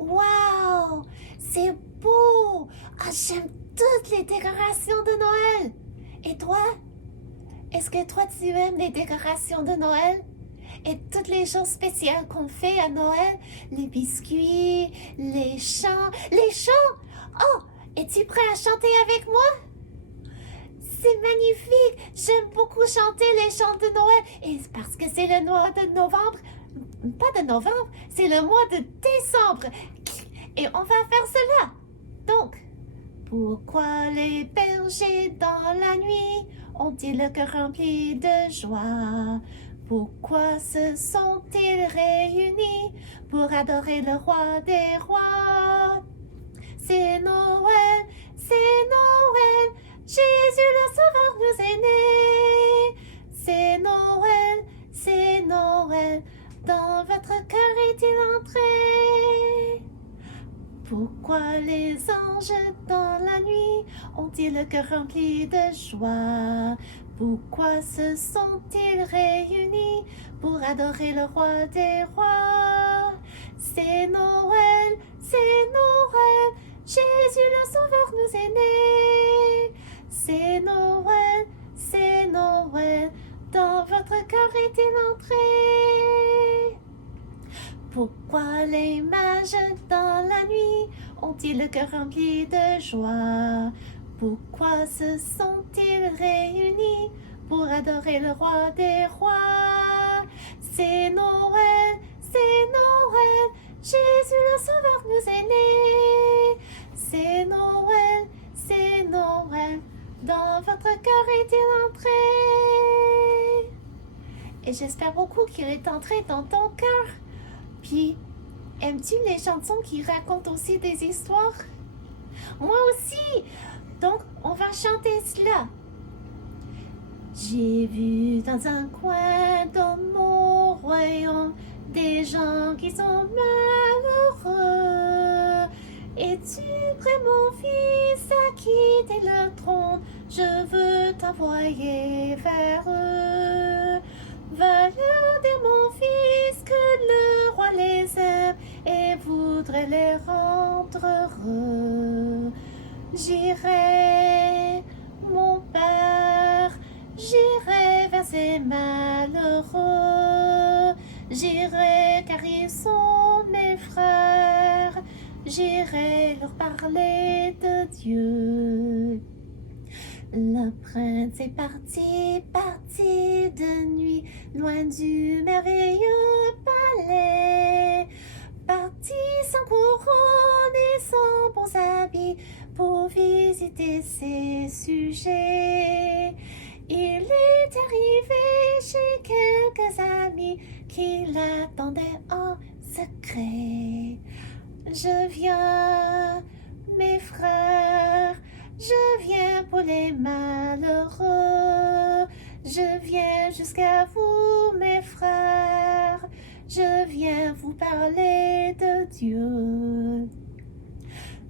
Wow! C'est beau! Ah, j'aime toutes les décorations de Noël! Et toi? Est-ce que toi tu aimes les décorations de Noël? Et toutes les choses spéciales qu'on fait à Noël? Les biscuits, les chants. Les chants! Oh! Es-tu prêt à chanter avec moi? C'est magnifique! J'aime beaucoup chanter les chants de Noël. Et c'est parce que c'est le mois de novembre. Pas de novembre, c'est le mois de décembre. Et on va faire cela. Donc, pourquoi les bergers dans la nuit ont-ils le cœur rempli de joie? Pourquoi se sont-ils réunis pour adorer le roi des rois? C'est Noël, c'est Noël, Jésus le Sauveur nous est né. C'est Noël, c'est Noël, dans votre cœur est-il entré? Pourquoi les anges dans la nuit ont-ils le cœur rempli de joie? Pourquoi se sont-ils réunis pour adorer le roi des rois? C'est Noël, Jésus le Sauveur nous est né. C'est Noël, dans votre cœur est-il entré? Pourquoi les mages dans la nuit ont-ils le cœur rempli de joie? Pourquoi se sont-ils réunis pour adorer le roi des rois? C'est Noël, Jésus le Sauveur nous est né. C'est Noël, dans votre cœur est-il entré? Et j'espère beaucoup qu'il est entré dans ton cœur. Puis, aimes-tu les chansons qui racontent aussi des histoires? Moi aussi! Donc, on va chanter cela. J'ai vu dans un coin de mon royaume des gens qui sont malheureux. Es-tu prêt, mon fils, à quitter le trône? Je veux t'envoyer vers eux. Va leur dire, mon fils, que le roi les aime et voudrait les rendre heureux. J'irai, mon père, j'irai vers ces malheureux. J'irai car ils sont mes frères. J'irai leur parler de Dieu. Le prince est parti de nuit, loin du merveilleux palais. Parti sans couronne et sans bons habits pour visiter ses sujets. Il est arrivé chez quelques amis qui l'attendaient en secret. Je viens, mes frères, je viens pour les malheureux. Je viens jusqu'à vous, mes frères. Je viens vous parler de Dieu.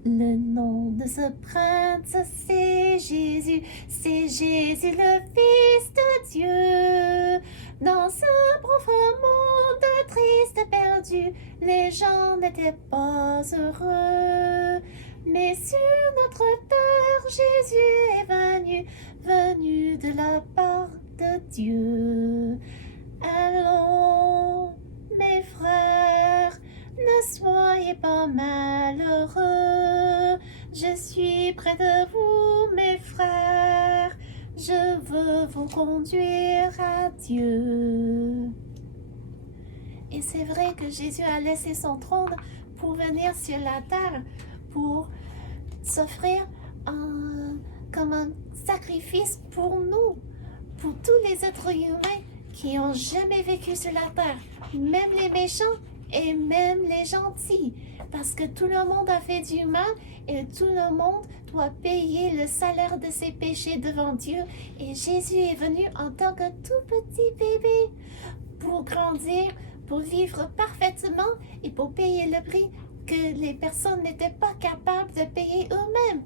Le nom de ce prince, c'est Jésus le Fils de Dieu. Dans ce profond monde triste et perdu, les gens n'étaient pas heureux. Mais sur notre terre, Jésus est venu de la part de Dieu. Allons, mes frères, ne soyez pas malheureux. Je suis près de vous, mes frères. Je veux vous conduire à Dieu. Et c'est vrai que Jésus a laissé son trône pour venir sur la terre, pour s'offrir comme un sacrifice pour nous, pour tous les êtres humains qui ont jamais vécu sur la terre, même les méchants et même les gentils, parce que tout le monde a fait du mal et tout le monde doit payer le salaire de ses péchés devant Dieu. Et Jésus est venu en tant que tout petit bébé pour grandir, pour vivre parfaitement et pour payer le prix que les personnes n'étaient pas capables de payer eux-mêmes.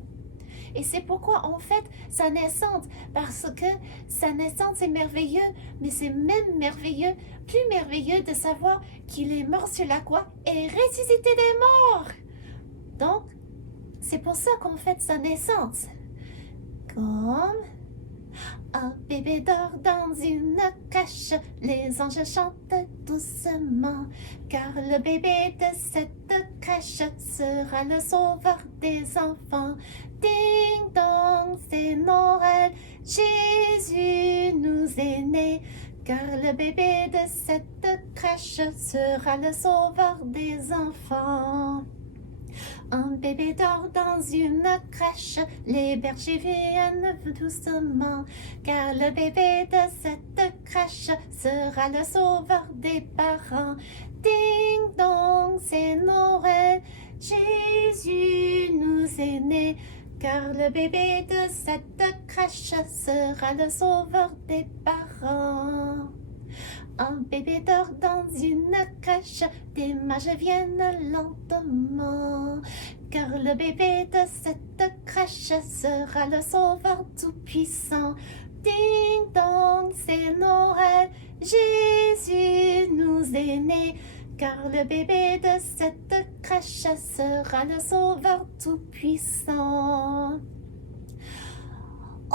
Et c'est pourquoi on fête sa naissance, parce que sa naissance est merveilleux, mais c'est même merveilleux, plus merveilleux de savoir qu'il est mort sur la croix et ressuscité des morts. Donc, c'est pour ça qu'on fête sa naissance. Comme un bébé dort dans une crèche, les anges chantent doucement, car le bébé de cette crèche sera le sauveur des enfants. Ding dong, c'est Noël, Jésus nous est né, car le bébé de cette crèche sera le sauveur des enfants. Un bébé dort dans une crèche, les bergers viennent doucement, car le bébé de cette crèche sera le sauveur des parents. Ding dong, c'est Noël, Jésus nous est né, car le bébé de cette crèche sera le sauveur des parents. Un bébé dort dans une crèche, des mages viennent lentement, car le bébé de cette crèche sera le sauveur tout-puissant. Ding dong, c'est Noël, Jésus nous est né, car le bébé de cette crèche sera le sauveur tout-puissant.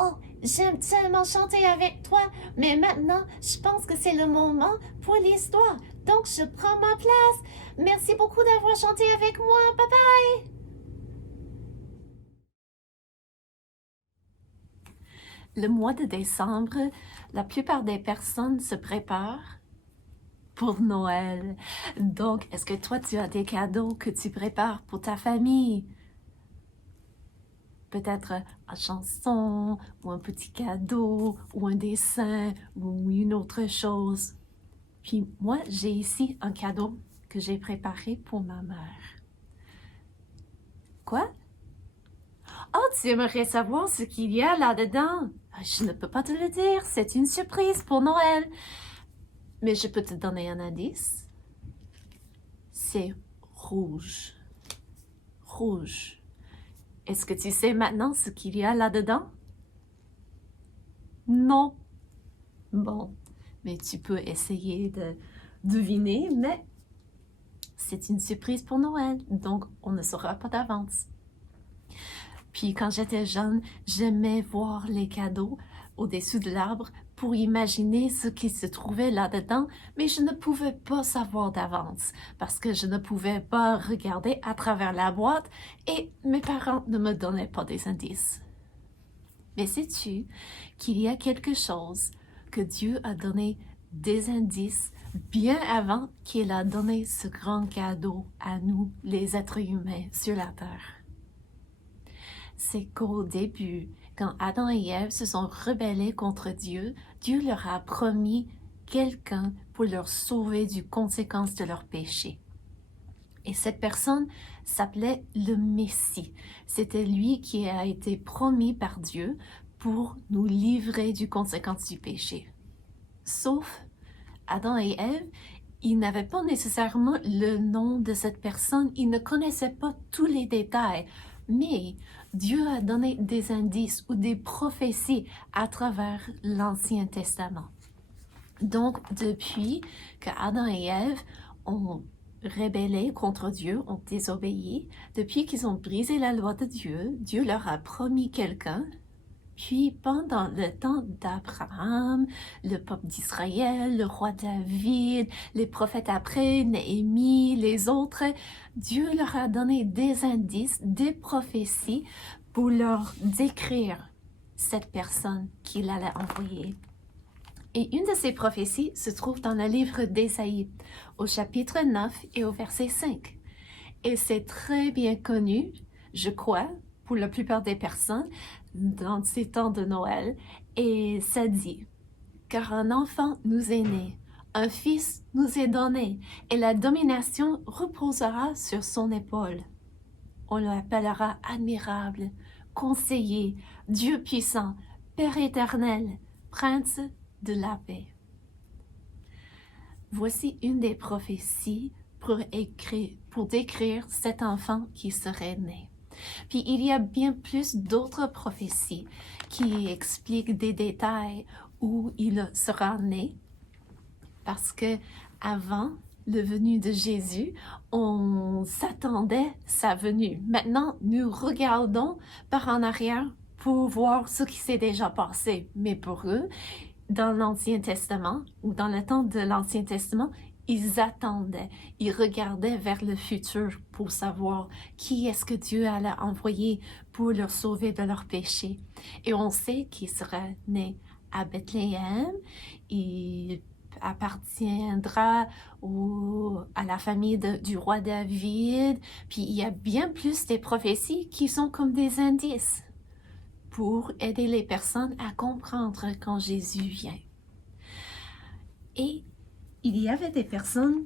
Oh, j'aime tellement chanter avec toi, mais maintenant, je pense que c'est le moment pour l'histoire. Donc, je prends ma place. Merci beaucoup d'avoir chanté avec moi. Bye bye! Le mois de décembre, la plupart des personnes se préparent pour Noël. Donc, est-ce que toi, tu as des cadeaux que tu prépares pour ta famille? Peut-être une chanson, ou un petit cadeau, ou un dessin, ou une autre chose. Puis moi, j'ai ici un cadeau que j'ai préparé pour ma mère. Quoi? Oh, tu aimerais savoir ce qu'il y a là-dedans? Je ne peux pas te le dire, c'est une surprise pour Noël. Mais je peux te donner un indice. C'est rouge. Rouge. Est-ce que tu sais maintenant ce qu'il y a là-dedans? Non. Bon, mais tu peux essayer de deviner, mais c'est une surprise pour Noël, donc on ne saura pas d'avance. Puis quand j'étais jeune, j'aimais voir les cadeaux au-dessus de l'arbre pour imaginer ce qui se trouvait là-dedans, mais je ne pouvais pas savoir d'avance parce que je ne pouvais pas regarder à travers la boîte et mes parents ne me donnaient pas des indices. Mais sais-tu qu'il y a quelque chose que Dieu a donné des indices bien avant qu'il a donné ce grand cadeau à nous, les êtres humains, sur la terre? C'est qu'au début, quand Adam et Ève se sont rebellés contre Dieu, Dieu leur a promis quelqu'un pour leur sauver du conséquence de leur péché. Et cette personne s'appelait le Messie. C'était lui qui a été promis par Dieu pour nous livrer du conséquence du péché. Sauf Adam et Ève, ils n'avaient pas nécessairement le nom de cette personne, ils ne connaissaient pas tous les détails, mais Dieu a donné des indices ou des prophéties à travers l'Ancien Testament. Donc, depuis que Adam et Ève ont rébellé contre Dieu, ont désobéi, depuis qu'ils ont brisé la loi de Dieu, Dieu leur a promis quelqu'un. Puis, pendant le temps d'Abraham, le peuple d'Israël, le roi David, les prophètes après, Néhémie, les autres, Dieu leur a donné des indices, des prophéties pour leur décrire cette personne qu'il allait envoyer. Et une de ces prophéties se trouve dans le livre d'Ésaïe, au chapitre 9 et au verset 5. Et c'est très bien connu, je crois, pour la plupart des personnes, dans ces temps de Noël, et ça dit, « Car un enfant nous est né, un fils nous est donné, et la domination reposera sur son épaule. On l'appellera admirable, conseiller, Dieu puissant, Père éternel, prince de la paix. » Voici une des prophéties pour décrire cet enfant qui serait né. Puis il y a bien plus d'autres prophéties qui expliquent des détails où il sera né, parce que avant le venue de Jésus, on s'attendait sa venue. Maintenant, nous regardons par en arrière pour voir ce qui s'est déjà passé. Mais pour eux, dans l'Ancien Testament, ou dans le temps de l'Ancien Testament, ils attendaient, ils regardaient vers le futur pour savoir qui est-ce que Dieu allait envoyer pour leur sauver de leurs péchés. Et on sait qu'il sera né à Bethléem, il appartiendra à la famille du roi David, puis il y a bien plus des prophéties qui sont comme des indices pour aider les personnes à comprendre quand Jésus vient. Et il y avait des personnes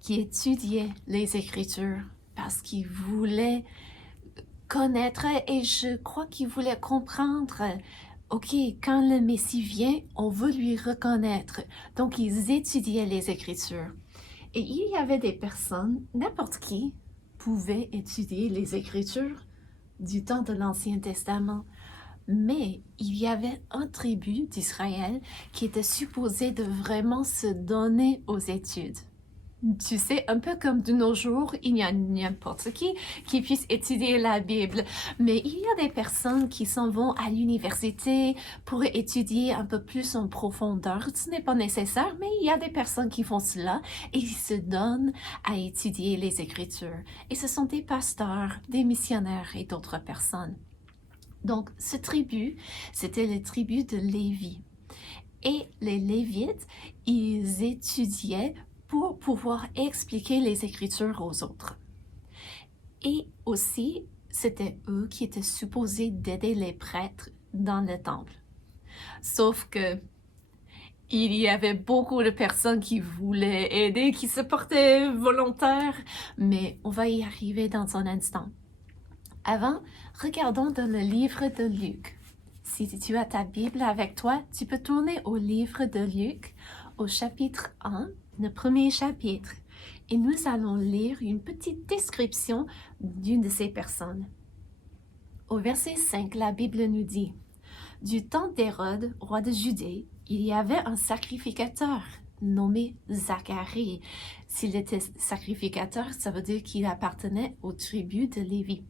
qui étudiaient les Écritures parce qu'ils voulaient connaître et je crois qu'ils voulaient comprendre, OK, quand le Messie vient, on veut lui reconnaître. Donc, ils étudiaient les Écritures. Et il y avait des personnes, n'importe qui, pouvait étudier les Écritures du temps de l'Ancien Testament. Mais il y avait un tribu d'Israël qui était supposé de vraiment se donner aux études. Tu sais, un peu comme de nos jours, il y a n'importe qui puisse étudier la Bible. Mais il y a des personnes qui s'en vont à l'université pour étudier un peu plus en profondeur. Ce n'est pas nécessaire, mais il y a des personnes qui font cela et ils se donnent à étudier les Écritures. Et ce sont des pasteurs, des missionnaires et d'autres personnes. Donc, ce tribu, c'était le tribu de Lévi. Et les Lévites, ils étudiaient pour pouvoir expliquer les Écritures aux autres. Et aussi, c'était eux qui étaient supposés d'aider les prêtres dans le temple. Sauf que il y avait beaucoup de personnes qui voulaient aider, qui se portaient volontaires, mais on va y arriver dans un instant. Avant, regardons dans le livre de Luc. Si tu as ta Bible avec toi, tu peux tourner au livre de Luc, au chapitre 1, le premier chapitre, et nous allons lire une petite description d'une de ces personnes. Au verset 5, la Bible nous dit « Du temps d'Hérode, roi de Judée, il y avait un sacrificateur nommé Zacharie. S'il était sacrificateur, ça veut dire qu'il appartenait aux tribus de Lévi.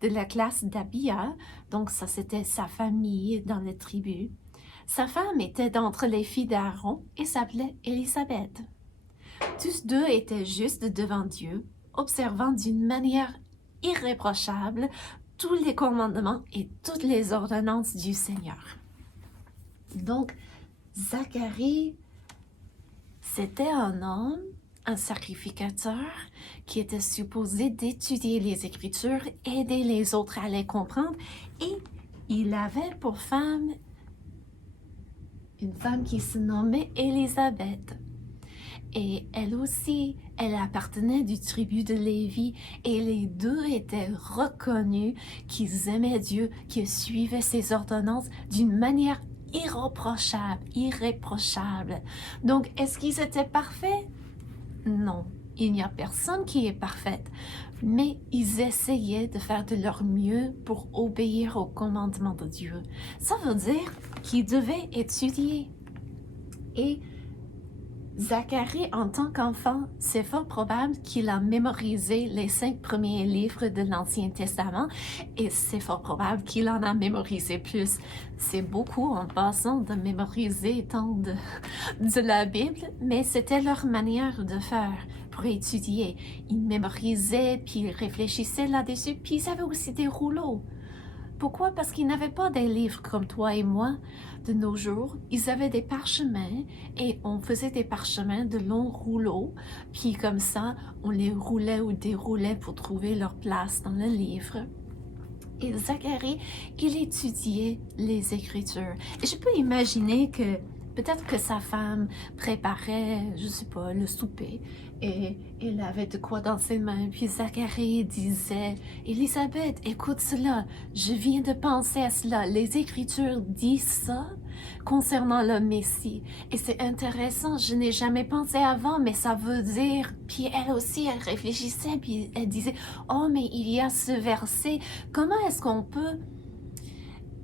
De la classe d'Abia, donc ça c'était sa famille dans les tribus. Sa femme était d'entre les filles d'Aaron et s'appelait Élisabeth. Tous deux étaient justes devant Dieu, observant d'une manière irréprochable tous les commandements et toutes les ordonnances du Seigneur. Donc, Zacharie, c'était un homme, un sacrificateur qui était supposé d'étudier les Écritures, aider les autres à les comprendre, et il avait pour femme une femme qui se nommait Élisabeth. Et elle aussi, elle appartenait du tribu de Lévi, et les deux étaient reconnus qu'ils aimaient Dieu, qu'ils suivaient ses ordonnances d'une manière irréprochable. Donc, est-ce qu'ils étaient parfaits? Non, il n'y a personne qui est parfaite, mais ils essayaient de faire de leur mieux pour obéir aux commandements de Dieu. Ça veut dire qu'ils devaient étudier. Et Zacharie, en tant qu'enfant, c'est fort probable qu'il a mémorisé les 5 premiers livres de l'Ancien Testament et c'est fort probable qu'il en a mémorisé plus. C'est beaucoup en passant de mémoriser tant de la Bible, mais c'était leur manière de faire pour étudier. Ils mémorisaient, puis ils réfléchissaient là-dessus, puis ils avaient aussi des rouleaux. Pourquoi? Parce qu'ils n'avaient pas des livres comme toi et moi de nos jours. Ils avaient des parchemins et on faisait des parchemins de longs rouleaux. Puis comme ça, on les roulait ou déroulait pour trouver leur place dans le livre. Et Zacharie, il étudiait les Écritures. Et je peux imaginer que peut-être que sa femme préparait, je sais pas, le souper et elle avait de quoi dans ses mains. Puis Zacharie disait, Élisabeth, écoute cela, je viens de penser à cela. Les Écritures disent ça concernant le Messie. Et c'est intéressant, je n'ai jamais pensé avant, mais ça veut dire, puis elle aussi, elle réfléchissait, puis elle disait, oh, mais il y a ce verset, comment est-ce qu'on peut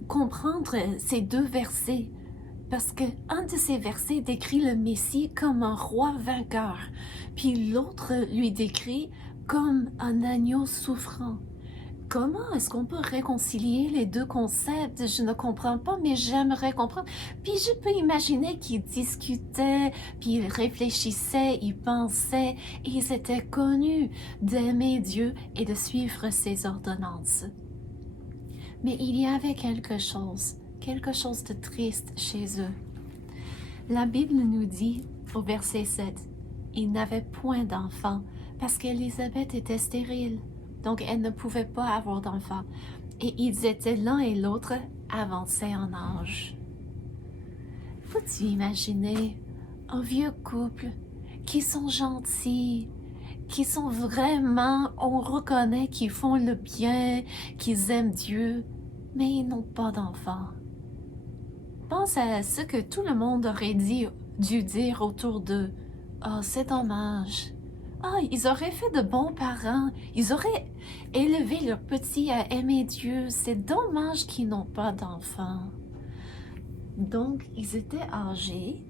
comprendre ces deux versets? Parce que un de ces versets décrit le Messie comme un roi vainqueur, puis l'autre lui décrit comme un agneau souffrant. Comment est-ce qu'on peut réconcilier les deux concepts? Je ne comprends pas, mais j'aimerais comprendre. Puis je peux imaginer qu'ils discutaient, puis ils réfléchissaient, ils pensaient, et ils étaient connus d'aimer Dieu et de suivre ses ordonnances. Mais il y avait quelque chose de triste chez eux. La Bible nous dit au verset 7, ils n'avaient point d'enfants parce qu'Élisabeth était stérile. Donc, elle ne pouvait pas avoir d'enfants. Et ils étaient l'un et l'autre avancés en âge. Faut-tu imaginer un vieux couple qui sont gentils, qui sont vraiment, on reconnaît qu'ils font le bien, qu'ils aiment Dieu, mais ils n'ont pas d'enfants. Pense à ce que tout le monde aurait dû dire autour d'eux. Oh, c'est dommage. Ah, ils auraient fait de bons parents. Ils auraient élevé leurs petits à aimer Dieu. C'est dommage qu'ils n'ont pas d'enfants. Donc, ils étaient âgés,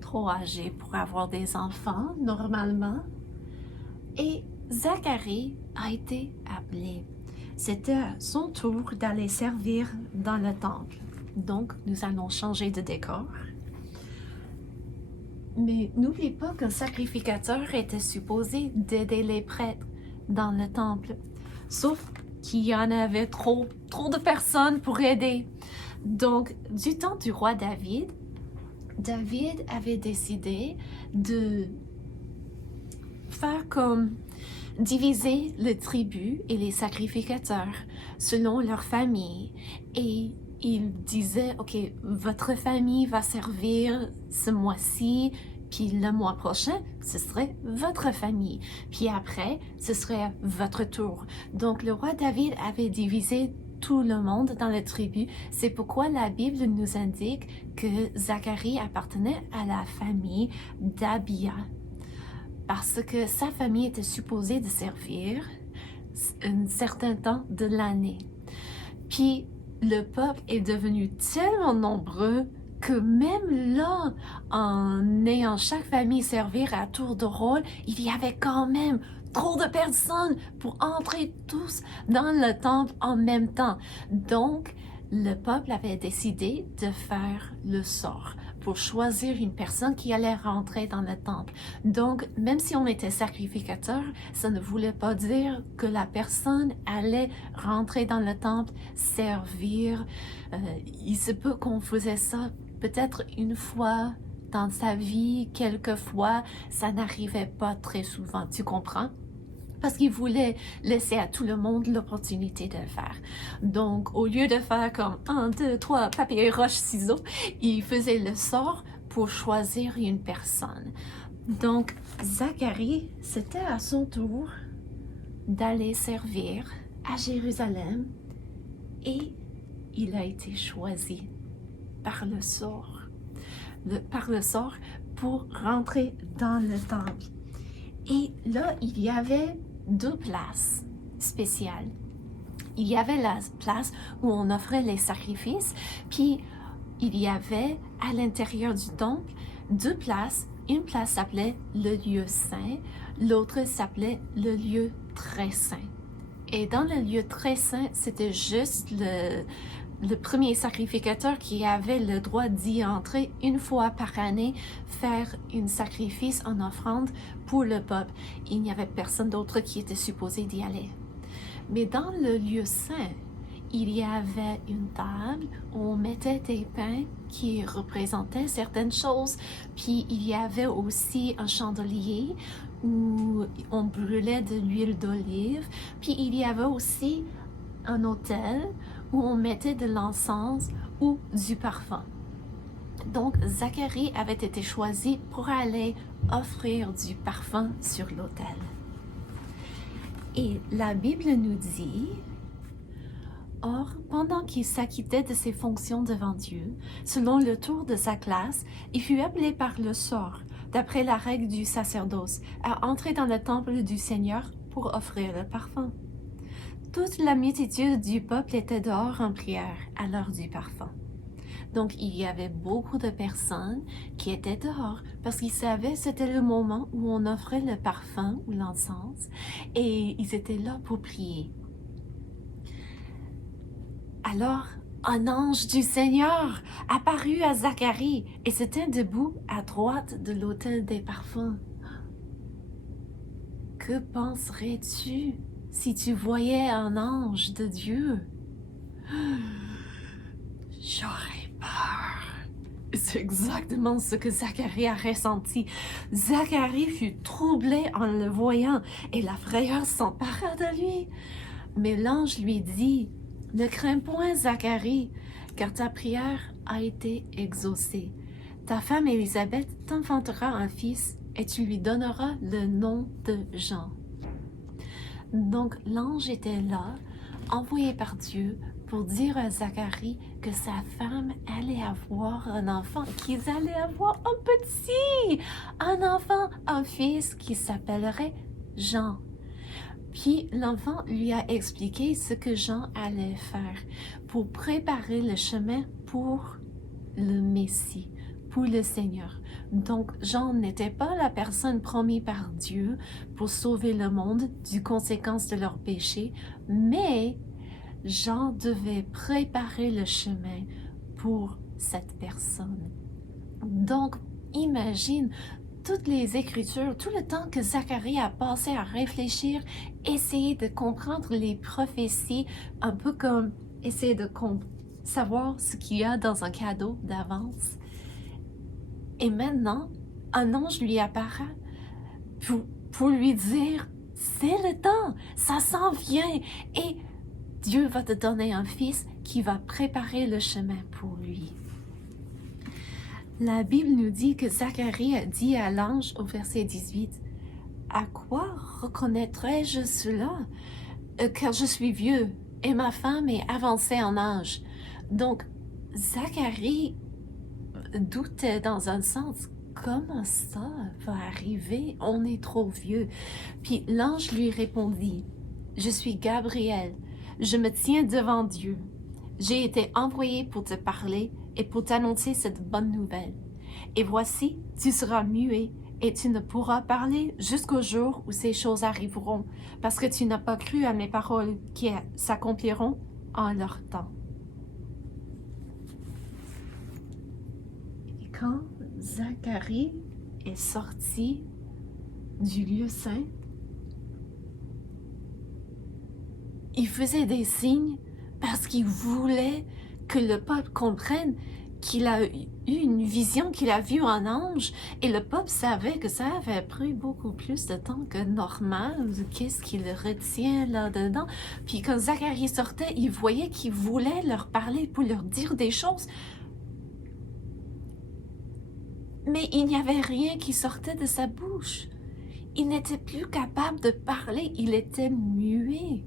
trop âgés pour avoir des enfants, normalement. Et Zacharie a été appelé. C'était à son tour d'aller servir dans le temple. Donc, nous allons changer de décor. Mais n'oublie pas qu'un sacrificateur était supposé d'aider les prêtres dans le temple. Sauf qu'il y en avait trop de personnes pour aider. Donc, du temps du roi David, David avait décidé de faire comme diviser le tribut et les sacrificateurs selon leur famille. Et il disait, OK, votre famille va servir ce mois-ci, puis le mois prochain, ce serait votre famille. Puis après, ce serait votre tour. Donc, le roi David avait divisé tout le monde dans les tribus. C'est pourquoi la Bible nous indique que Zacharie appartenait à la famille d'Abia. Parce que sa famille était supposée de servir un certain temps de l'année. Puis, le peuple est devenu tellement nombreux que même là, en ayant chaque famille servir à tour de rôle, il y avait quand même trop de personnes pour entrer tous dans le temple en même temps. Donc, le peuple avait décidé de faire le sort pour choisir une personne qui allait rentrer dans le temple. Donc, même si on était sacrificateur, ça ne voulait pas dire que la personne allait rentrer dans le temple, servir. Il se peut qu'on faisait ça peut-être une fois dans sa vie, quelquefois, ça n'arrivait pas très souvent, tu comprends? Parce qu'il voulait laisser à tout le monde l'opportunité de le faire. Donc, au lieu de faire comme 1, 2, 3, papier, roche, ciseaux, il faisait le sort pour choisir une personne. Donc, Zacharie, c'était à son tour d'aller servir à Jérusalem et il a été choisi par le sort pour rentrer dans le temple. Et là, il y avait 2 places spéciales. Il y avait la place où on offrait les sacrifices, puis il y avait à l'intérieur du temple 2 places. Une place s'appelait le lieu saint, l'autre s'appelait le lieu très saint. Et dans le lieu très saint, c'était juste le premier sacrificateur qui avait le droit d'y entrer une fois par année, faire un sacrifice en offrande pour le peuple. Il n'y avait personne d'autre qui était supposé d'y aller. Mais dans le lieu saint, il y avait une table où on mettait des pains qui représentaient certaines choses. Puis il y avait aussi un chandelier où on brûlait de l'huile d'olive. Puis il y avait aussi un autel où on mettait de l'encens ou du parfum. Donc, Zacharie avait été choisi pour aller offrir du parfum sur l'autel. Et la Bible nous dit, Or, pendant qu'il s'acquittait de ses fonctions devant Dieu, selon le tour de sa classe, il fut appelé par le sort, d'après la règle du sacerdoce, à entrer dans le temple du Seigneur pour offrir le parfum. Toute la multitude du peuple était dehors en prière à l'heure du parfum. Donc, il y avait beaucoup de personnes qui étaient dehors parce qu'ils savaient que c'était le moment où on offrait le parfum ou l'encens et ils étaient là pour prier. Alors, un ange du Seigneur apparut à Zacharie et se tint debout à droite de l'autel des parfums. Que penserais-tu si tu voyais un ange de Dieu? J'aurais peur. C'est exactement ce que Zacharie a ressenti. Zacharie fut troublé en le voyant et la frayeur s'empara de lui. Mais l'ange lui dit, « Ne crains point, Zacharie, car ta prière a été exaucée. Ta femme Élisabeth t'enfantera un fils et tu lui donneras le nom de Jean. » Donc l'ange était là, envoyé par Dieu, pour dire à Zacharie que sa femme allait avoir un enfant, qu'ils allaient avoir un enfant, un fils qui s'appellerait Jean. Puis l'enfant lui a expliqué ce que Jean allait faire pour préparer le chemin pour le Messie, pour le Seigneur. Donc Jean n'était pas la personne promise par Dieu pour sauver le monde des conséquences de leurs péchés, mais Jean devait préparer le chemin pour cette personne. Donc, imagine toutes les Écritures, tout le temps que Zacharie a passé à réfléchir, essayer de comprendre les prophéties, un peu comme essayer de savoir ce qu'il y a dans un cadeau d'avance. Et maintenant, un ange lui apparaît pour lui dire, c'est le temps, ça s'en vient, et Dieu va te donner un fils qui va préparer le chemin pour lui. La Bible nous dit que Zacharie a dit à l'ange au verset 18, « À quoi reconnaîtrai-je cela? Car je suis vieux et ma femme est avancée en âge. » Donc, Zacharie doutait dans un sens, comment ça va arriver? On est trop vieux. Puis l'ange lui répondit, « Je suis Gabriel. Je me tiens devant Dieu. J'ai été envoyé pour te parler et pour t'annoncer cette bonne nouvelle. Et voici, tu seras muet et tu ne pourras parler jusqu'au jour où ces choses arriveront, parce que tu n'as pas cru à mes paroles qui s'accompliront en leur temps. » Et quand Zacharie est sorti du lieu saint, il faisait des signes parce qu'il voulait que le peuple comprenne qu'il a eu une vision, qu'il a vu un ange, et le peuple savait que ça avait pris beaucoup plus de temps que normal. Qu'est-ce qu'il retient là-dedans? Puis quand Zacharie sortait, il voyait qu'il voulait leur parler pour leur dire des choses. Mais il n'y avait rien qui sortait de sa bouche. Il n'était plus capable de parler, il était muet.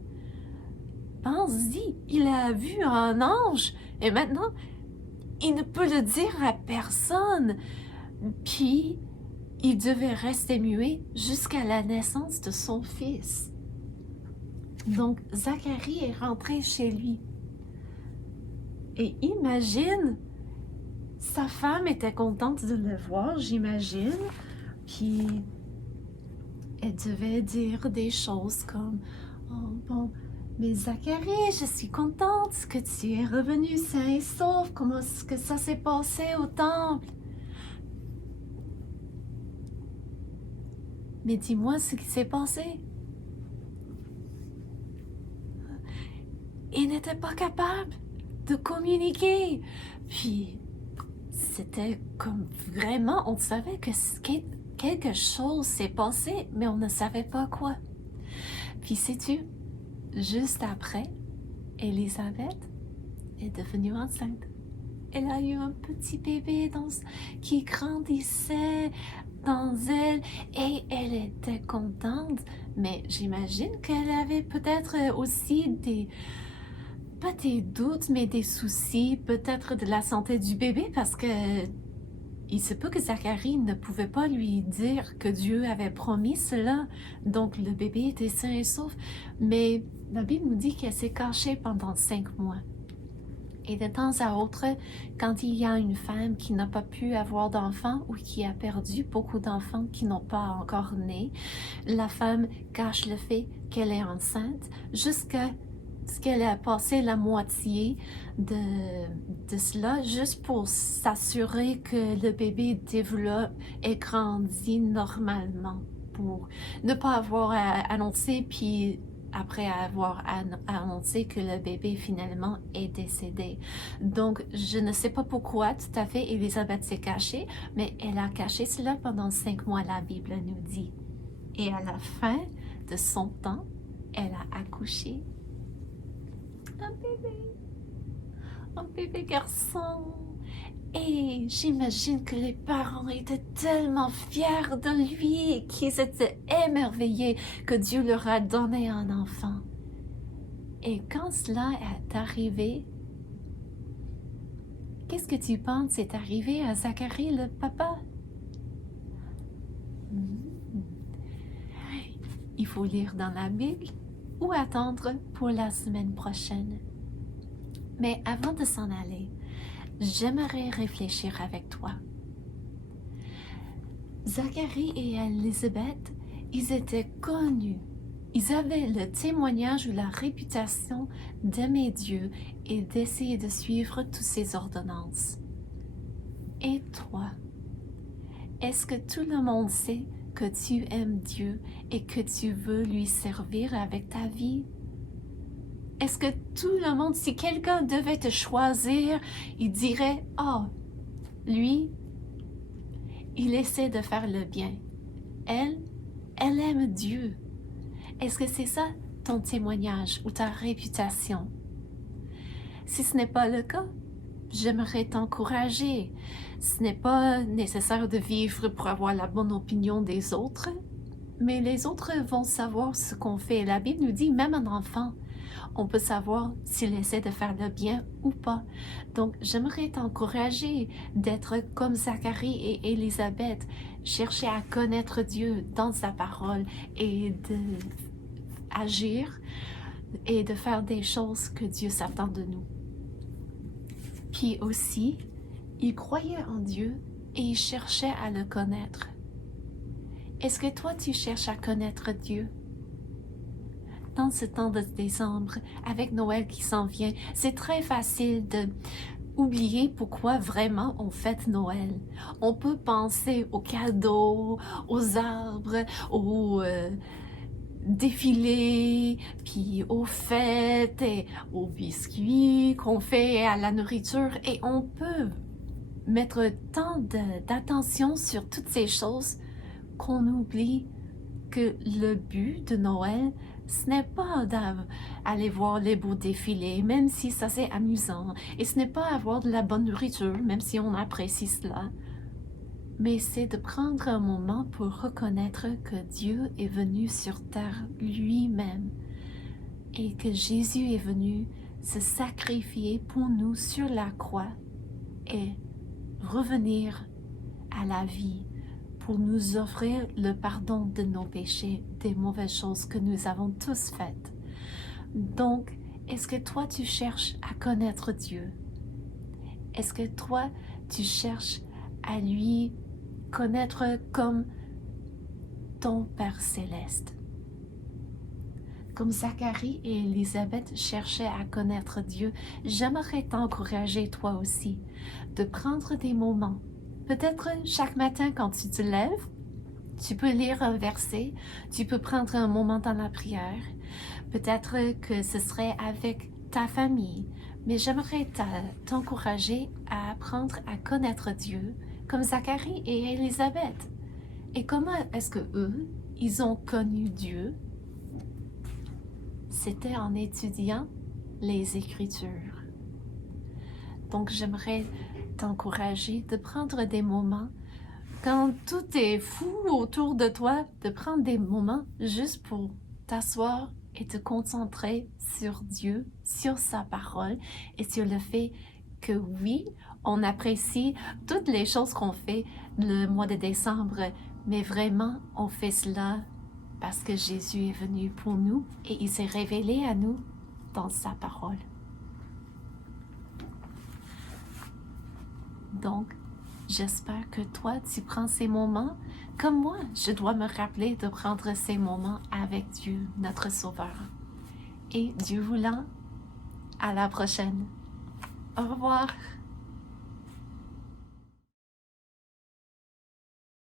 Pense-y, il a vu un ange et maintenant, il ne peut le dire à personne. Puis, il devait rester muet jusqu'à la naissance de son fils. Donc, Zacharie est rentré chez lui. Et imagine, sa femme était contente de le voir, j'imagine. Puis, elle devait dire des choses comme « Oh bon... Mais Zacharie, je suis contente que tu es revenu sain et sauf. Comment est-ce que ça s'est passé au temple? Mais dis-moi ce qui s'est passé. » Il n'était pas capable de communiquer. Puis, c'était comme vraiment, on savait que quelque chose s'est passé, mais on ne savait pas quoi. Puis, sais-tu, juste après, Élisabeth est devenue enceinte. Elle a eu un petit bébé qui grandissait dans elle et elle était contente. Mais j'imagine qu'elle avait peut-être aussi pas des doutes, mais des soucis, peut-être de la santé du bébé, parce que il se peut que Zacharie ne pouvait pas lui dire que Dieu avait promis cela, donc le bébé était sain et sauf, mais la Bible nous dit qu'elle s'est cachée pendant 5 mois. Et de temps à autre, quand il y a une femme qui n'a pas pu avoir d'enfants ou qui a perdu beaucoup d'enfants qui n'ont pas encore né, la femme cache le fait qu'elle est enceinte jusqu'à ce qu'elle a passé la moitié de cela, juste pour s'assurer que le bébé développe et grandit normalement, pour ne pas avoir à annoncer, puis après avoir annoncé que le bébé finalement est décédé. Donc, je ne sais pas pourquoi tout à fait Élisabeth s'est cachée, mais elle a caché cela pendant 5 mois, la Bible nous dit. Et à la fin de son temps, elle a accouché un bébé garçon. Et j'imagine que les parents étaient tellement fiers de lui et qu'ils étaient émerveillés que Dieu leur a donné un enfant. Et quand cela est arrivé, qu'est-ce que tu penses est arrivé à Zacharie, le papa? Il faut lire dans la Bible ou attendre pour la semaine prochaine. Mais avant de s'en aller, j'aimerais réfléchir avec toi. Zacharie et Élisabeth, ils étaient connus. Ils avaient le témoignage ou la réputation d'aimer Dieu et d'essayer de suivre toutes ses ordonnances. Et toi, est-ce que tout le monde sait que tu aimes Dieu et que tu veux lui servir avec ta vie? Est-ce que tout le monde, si quelqu'un devait te choisir, il dirait « Oh, lui, il essaie de faire le bien. Elle aime Dieu. » Est-ce que c'est ça ton témoignage ou ta réputation? Si ce n'est pas le cas, j'aimerais t'encourager. Ce n'est pas nécessaire de vivre pour avoir la bonne opinion des autres, mais les autres vont savoir ce qu'on fait. La Bible nous dit, même un enfant, on peut savoir s'il essaie de faire le bien ou pas. Donc, j'aimerais t'encourager d'être comme Zacharie et Élisabeth, chercher à connaître Dieu dans sa parole et d'agir et de faire des choses que Dieu s'attend de nous. Puis aussi, il croyait en Dieu et il cherchait à le connaître. Est-ce que toi, tu cherches à connaître Dieu? Dans ce temps de décembre, avec Noël qui s'en vient, c'est très facile de oublier pourquoi vraiment on fête Noël. On peut penser aux cadeaux, aux arbres, aux défilés, puis aux fêtes et aux biscuits qu'on fait, à la nourriture, et on peut mettre tant d'attention sur toutes ces choses qu'on oublie que le but de Noël, ce n'est pas d'aller voir les beaux défilés, même si ça c'est amusant, et ce n'est pas avoir de la bonne nourriture, même si on apprécie cela, mais c'est de prendre un moment pour reconnaître que Dieu est venu sur terre lui-même et que Jésus est venu se sacrifier pour nous sur la croix et revenir à la vie pour nous offrir le pardon de nos péchés, des mauvaises choses que nous avons tous faites. Donc, est-ce que toi, tu cherches à connaître Dieu? Est-ce que toi, tu cherches à lui connaître comme ton Père céleste? Comme Zacharie et Élisabeth cherchaient à connaître Dieu, j'aimerais t'encourager toi aussi de prendre des moments. Peut-être chaque matin quand tu te lèves, tu peux lire un verset, tu peux prendre un moment dans la prière. Peut-être que ce serait avec ta famille, mais j'aimerais t'encourager à apprendre à connaître Dieu comme Zacharie et Élisabeth. Et comment est-ce que eux, ils ont connu Dieu? C'était en étudiant les Écritures. Donc j'aimerais t'encourager de prendre des moments quand tout est fou autour de toi, de prendre des moments juste pour t'asseoir et te concentrer sur Dieu, sur sa parole et sur le fait que oui, on apprécie toutes les choses qu'on fait le mois de décembre, mais vraiment, on fait cela parce que Jésus est venu pour nous et il s'est révélé à nous dans sa parole. Donc, j'espère que toi, tu prends ces moments comme moi. Je dois me rappeler de prendre ces moments avec Dieu, notre Sauveur. Et Dieu voulant, à la prochaine. Au revoir.